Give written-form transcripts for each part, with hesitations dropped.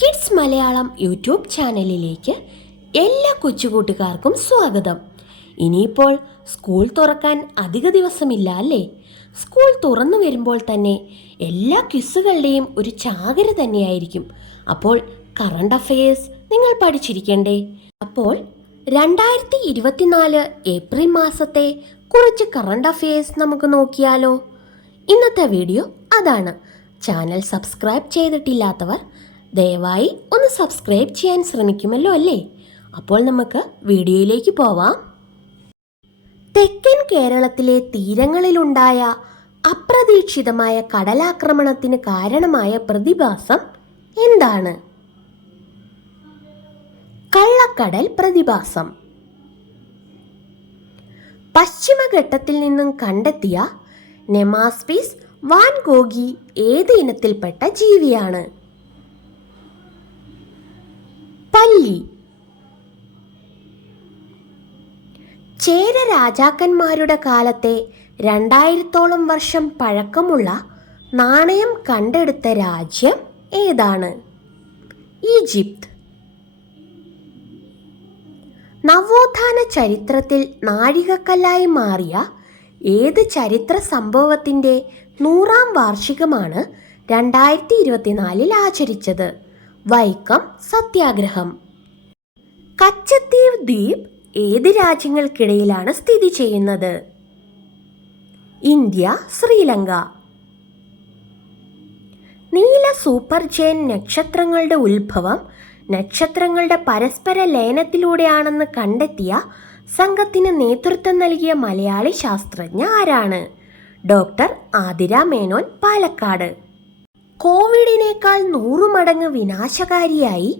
Kids Malayalam YouTube ചാനലിലേക്ക് എല്ലാ കൊച്ചുകൂട്ടുകാർക്കും സ്വാഗതം. ഇനിയിപ്പോൾ സ്കൂൾ തുറക്കാൻ അധിക ദിവസമില്ല അല്ലേ? സ്കൂൾ തുറന്നു വരുമ്പോൾ തന്നെ എല്ലാ ക്വിസുകളുടെയും ഒരു ചാകര തന്നെയായിരിക്കും. അപ്പോൾ കറണ്ട് അഫയേഴ്സ് നിങ്ങൾ പഠിച്ചിരിക്കണ്ടേ? അപ്പോൾ 2024 ഏപ്രിൽ മാസത്തെ കുറച്ച് കറണ്ട് അഫയേഴ്സ് നമുക്ക് നോക്കിയാലോ? ഇന്നത്തെ വീഡിയോ അതാണ്. ചാനൽ സബ്സ്ക്രൈബ് ചെയ്തിട്ടില്ലാത്തവർ ദയവായി ഒന്ന് സബ്സ്ക്രൈബ് ചെയ്യാൻ ശ്രമിക്കുമല്ലോ അല്ലേ? അപ്പോൾ നമുക്ക് വീഡിയോയിലേക്ക് പോവാം. തെക്കൻ കേരളത്തിലെ തീരങ്ങളിലുണ്ടായ അപ്രതീക്ഷിതമായ കടലാക്രമണത്തിന് കാരണമായ പ്രതിഭാസം എന്താണ്? കള്ളക്കടൽ പ്രതിഭാസം. പശ്ചിമഘട്ടത്തിൽ നിന്നും കണ്ടെത്തിയ നെമാസ്പിസ് വാൻ ഗോഗി ഏത് ഇനത്തിൽപ്പെട്ട ജീവിയാണ്? പല്ലി. ചേര രാജാക്കന്മാരുടെ കാലത്തെ 2000-ഓളം വർഷം പഴക്കമുള്ള നാണയം കണ്ടെടുത്ത രാജ്യം ഏതാണ്? ഈജിപ്ത്. നവോത്ഥാന ചരിത്രത്തിൽ നാഴികക്കല്ലായി മാറിയ ഏത് ചരിത്ര സംഭവത്തിൻ്റെ 100-ാം വാർഷികമാണ് 2024 ആചരിച്ചത്? വൈക്കം സത്യാഗ്രഹം. കച്ചത്തീവ് ദ്വീപ് ഏത് രാജ്യങ്ങൾക്കിടയിലാണ് സ്ഥിതി ചെയ്യുന്നത്? ഇന്ത്യ, ശ്രീലങ്ക. നീല സൂപ്പർ ജെയിൻ നക്ഷത്രങ്ങളുടെ ഉത്ഭവം നക്ഷത്രങ്ങളുടെ പരസ്പര ലയനത്തിലൂടെയാണെന്ന് കണ്ടെത്തിയ സംഘത്തിന് നേതൃത്വം നൽകിയ മലയാളി ശാസ്ത്രജ്ഞ ആരാണ്? ഡോക്ടർ ആതിര മേനോൻ, പാലക്കാട്. കോവിഡിനേക്കാൾ 100 മടങ്ങ് വിനാശകാരിയായി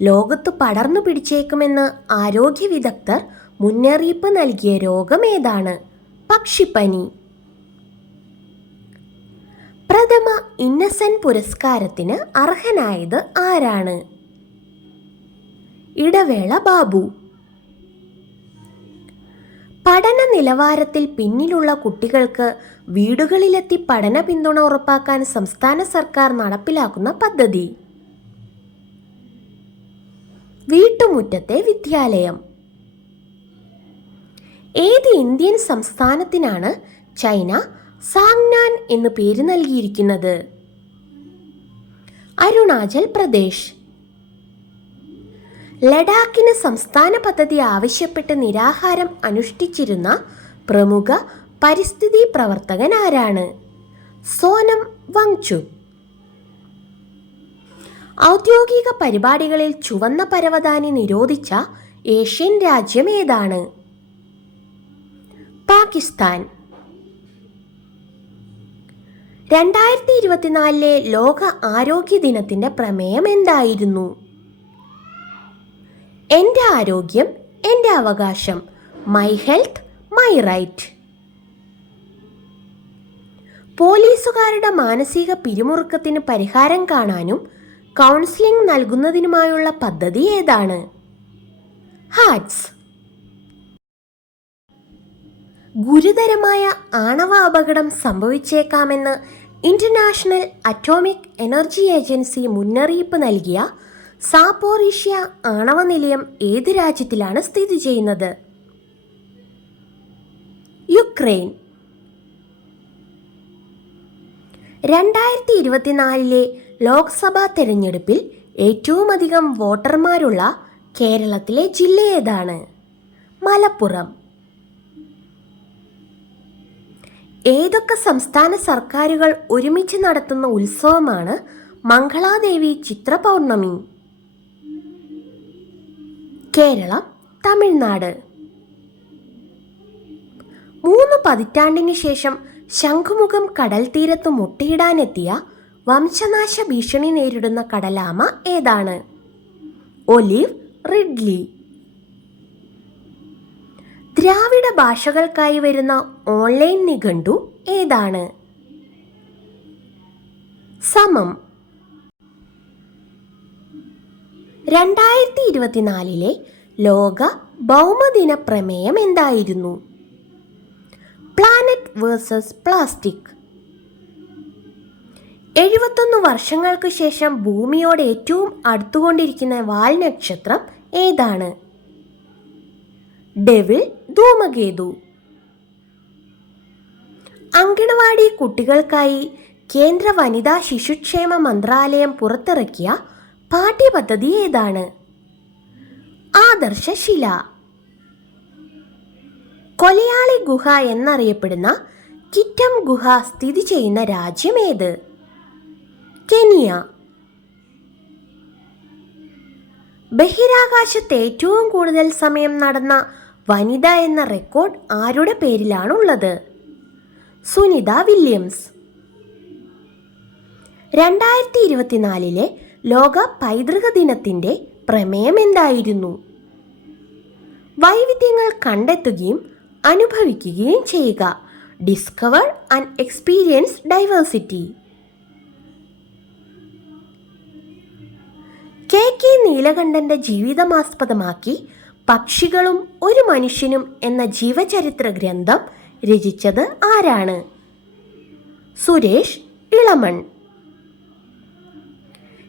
ലോകത്ത് പടർന്നു പിടിച്ചേക്കുമെന്ന് ആരോഗ്യ വിദഗ്ധർ മുന്നറിയിപ്പ് നൽകിയ രോഗം ഏതാണ്? പക്ഷിപ്പനി. പ്രഥമ ഇന്നസെന്റ് പുരസ്കാരത്തിന് അർഹനായത് ആരാണ്? ഇടവേള ബാബു. പഠന നിലവാരത്തിൽ പിന്നിലുള്ള കുട്ടികൾക്ക് വീടുകളിലെത്തി പഠന പിന്തുണ ഉറപ്പാക്കാൻ സംസ്ഥാന സർക്കാർ നടപ്പിലാക്കുന്ന പദ്ധതി? വീട്ടുമുറ്റത്തെ വിദ്യാലയം. ഏത് ഇന്ത്യൻ സംസ്ഥാനത്തിനാണ് ചൈന സാങ്നാൻ എന്ന് പേര് നൽകിയിരിക്കുന്നത്? അരുണാചൽ പ്രദേശ്. ലഡാക്കിന് സംസ്ഥാന പദ്ധതി ആവശ്യപ്പെട്ട് നിരാഹാരം അനുഷ്ഠിച്ചിരുന്ന പ്രമുഖ പരിസ്ഥിതി പ്രവർത്തകൻ ആരാണ്? സോനം വാങ്ചുക്. ഔദ്യോഗിക പരിപാടികളിൽ ചുവന്ന പരവതാനി നിരോധിച്ച ഏഷ്യൻ രാജ്യം ഏതാണ്? പാകിസ്ഥാൻ. 2024 ലോക ആരോഗ്യ ദിനത്തിന്റെ പ്രമേയം എന്തായിരുന്നു? എൻ്റെ ആരോഗ്യം എൻ്റെ അവകാശം. My health my right. പോലീസുകാരുടെ മാനസിക പിരിമുറുക്കത്തിന് പരിഹാരം കാണാനും കൗൺസിലിംഗ് നൽകുന്നതിനുമായുള്ള പദ്ധതി ഏതാണ്? ഹാറ്റ്സ്. ഗുരുതരമായ ആണവ അപകടം സംഭവിച്ചേക്കാമെന്ന് ഇന്റർനാഷണൽ അറ്റോമിക് എനർജി ഏജൻസി മുന്നറിയിപ്പ് നൽകിയ സാപ്പോറിഷ്യ ആണവ നിലയം ഏത് രാജ്യത്തിലാണ് സ്ഥിതി ചെയ്യുന്നത്? യുക്രൈൻ. 2024 ലോക്സഭാ തെരഞ്ഞെടുപ്പിൽ ഏറ്റവും അധികം വോട്ടർമാരുള്ള കേരളത്തിലെ ജില്ല ഏതാണ്? മലപ്പുറം. ഏതൊക്കെ സംസ്ഥാന സർക്കാരുകൾ ഒരുമിച്ച് നടത്തുന്ന ഉത്സവമാണ് മംഗളാദേവി ചിത്ര പൗർണമി? കേരളം, തമിഴ്നാട്. 3 പതിറ്റാണ്ടിന് ശേഷം ശംഖുമുഖം കടൽ തീരത്ത് മുട്ടയിടാനെത്തിയ വംശനാശ ഭീഷണി നേരിടുന്ന കടലാമ ഏതാണ്? Olive Ridley. ദ്രാവിഡ ഭാഷകൾക്കായി വരുന്ന ഓൺലൈൻ നിഘണ്ടു ഏതാണ്? സമം. 2024 ലോക ഭൗമദിന പ്രമേയം എന്തായിരുന്നു? Planet versus plastic. 71 വർഷങ്ങൾക്ക് ശേഷം ഭൂമിയോട് ഏറ്റവും അടുത്തുകൊണ്ടിരിക്കുന്ന വാൽനക്ഷത്രം ഏതാണ്? ഡെവിൾ, ധൂമകേതു. അങ്കണവാടി കുട്ടികൾക്കായി കേന്ദ്ര വനിതാ ശിശുക്ഷേമ മന്ത്രാലയം പുറത്തിറക്കിയ പാഠ്യപദ്ധതി ഏതാണ്? ആദർശശില. കൊലയാളി ഗുഹ എന്നറിയപ്പെടുന്ന കിറ്റം ഗുഹ സ്ഥിതി ചെയ്യുന്ന രാജ്യം ഏത്? കെനിയ. ബഹിരാകാശത്ത് ഏറ്റവും കൂടുതൽ സമയം നടന്ന വനിത എന്ന റെക്കോർഡ് ആരുടെ പേരിലാണുള്ളത്? സുനിത വില്യംസ്. 2024 ലോക പൈതൃക ദിനത്തിൻ്റെ പ്രമേയം എന്തായിരുന്നു? വൈവിധ്യങ്ങൾ കണ്ടെത്തുകയും അനുഭവിക്കുകയും ചെയ്യുക. Discover and experience diversity. K നീലകണ്ഠന്റെ ജീവിതമാസ്പദമാക്കി പക്ഷികളും ഒരു മനുഷ്യനും എന്ന ജീവചരിത്ര ഗ്രന്ഥം രചിച്ചത് ആരാണ്? സുരേഷ് ഇളമൺ.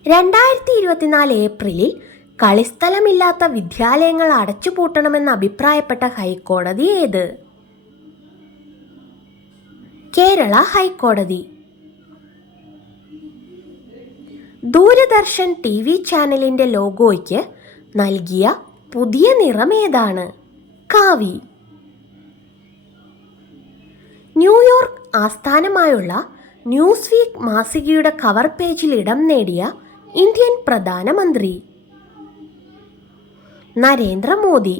2024 ഏപ്രിലിൽ കളിസ്ഥലമില്ലാത്ത വിദ്യാലയങ്ങൾ അടച്ചുപൂട്ടണമെന്ന് അഭിപ്രായപ്പെട്ട ഹൈക്കോടതി ഏത്? കേരള ഹൈക്കോടതി. ദൂരദർശൻ TV ചാനലിൻ്റെ ലോഗോയ്ക്ക് നൽകിയ പുതിയ നിറം ഏതാണ്? കാവി. ന്യൂയോർക്ക് ആസ്ഥാനമായുള്ള ന്യൂസ് വീക്ക് മാസികയുടെ കവർ പേജിൽ ഇടം നേടിയ ഇന്ത്യൻ പ്രധാനമന്ത്രി? നരേന്ദ്രമോദി.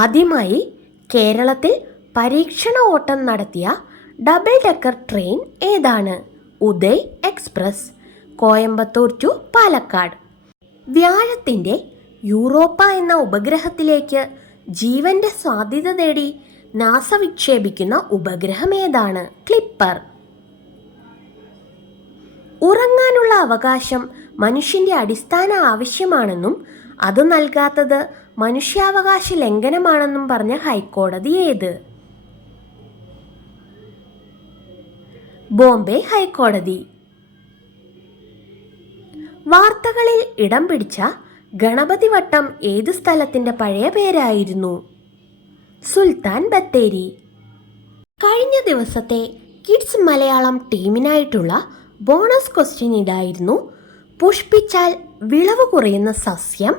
ആദ്യമായി കേരളത്തിൽ പരീക്ഷണ ഓട്ടം നടത്തിയ ഡബിൾ ഡെക്കർ ട്രെയിൻ ഏതാണ്? Uday express, Coimbatore to Palakkad. വ്യാഴത്തിൻ്റെ യൂറോപ്പ എന്ന ഉപഗ്രഹത്തിലേക്ക് ജീവന്റെ സാധ്യത തേടി നാസ വിക്ഷേപിക്കുന്ന ഉപഗ്രഹം ഏതാണ്? ക്ലിപ്പർ. ഉറങ്ങാനുള്ള അവകാശം മനുഷ്യന്റെ അടിസ്ഥാന ആവശ്യമാണെന്നും അത് നൽകാത്തത് മനുഷ്യാവകാശ ലംഘനമാണെന്നും പറഞ്ഞ ഹൈക്കോടതി ഏത്? ബോംബെ ഹൈക്കോടതി. വാർത്തകളിൽ ഇടം പിടിച്ച ഗണപതി വട്ടം ഏത് സ്ഥലത്തിൻ്റെ പഴയ പേരായിരുന്നു? സുൽത്താൻ ബത്തേരി. കഴിഞ്ഞ ദിവസത്തെ കിഡ്സ് മലയാളം ടീമിനായിട്ടുള്ള ബോണസ് ക്വസ്റ്റ്യൻ ഇതായിരുന്നു. പുഷ്പിച്ചാൽ വിളവ് കുറയുന്ന സസ്യം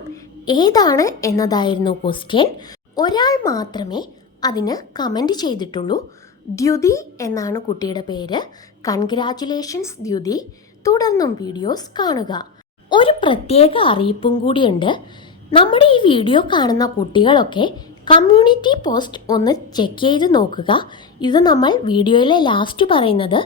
ഏതാണ് എന്നതായിരുന്നു ക്വസ്റ്റ്യൻ. ഒരാൾ മാത്രമേ അതിന് കമൻറ്റ് ചെയ്തിട്ടുള്ളൂ. ദ്യുതി എന്നാണ് കുട്ടിയുടെ പേര്. കൺഗ്രാറ്റുലേഷൻസ് ദ്യുതി. തുടർന്നും വീഡിയോസ് കാണുക. ഒരു പ്രത്യേക അറിയിപ്പും കൂടിയുണ്ട്. നമ്മുടെ ഈ വീഡിയോ കാണുന്ന കുട്ടികളൊക്കെ കമ്മ്യൂണിറ്റി പോസ്റ്റ് ഒന്ന് ചെക്ക് ചെയ്ത് നോക്കുക. ഇത് നമ്മൾ വീഡിയോയിലെ ലാസ്റ്റ് പറയുന്നത്.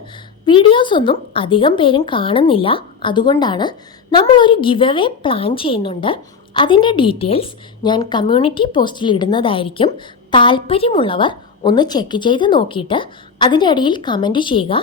വീഡിയോസ് ഒന്നും അധികം പേരും കാണുന്നില്ല, അതുകൊണ്ടാണ്. നമ്മളൊരു ഗിവ് അവേ പ്ലാൻ ചെയ്യുന്നുണ്ട്. അതിൻ്റെ ഡീറ്റെയിൽസ് ഞാൻ കമ്മ്യൂണിറ്റി പോസ്റ്റിൽ ഇടുന്നതായിരിക്കും. താല്പര്യമുള്ളവർ ഒന്ന് ചെക്ക് ചെയ്ത് നോക്കിയിട്ട് അതിൻ്റെ അടിയിൽ കമൻറ്റ് ചെയ്യുക.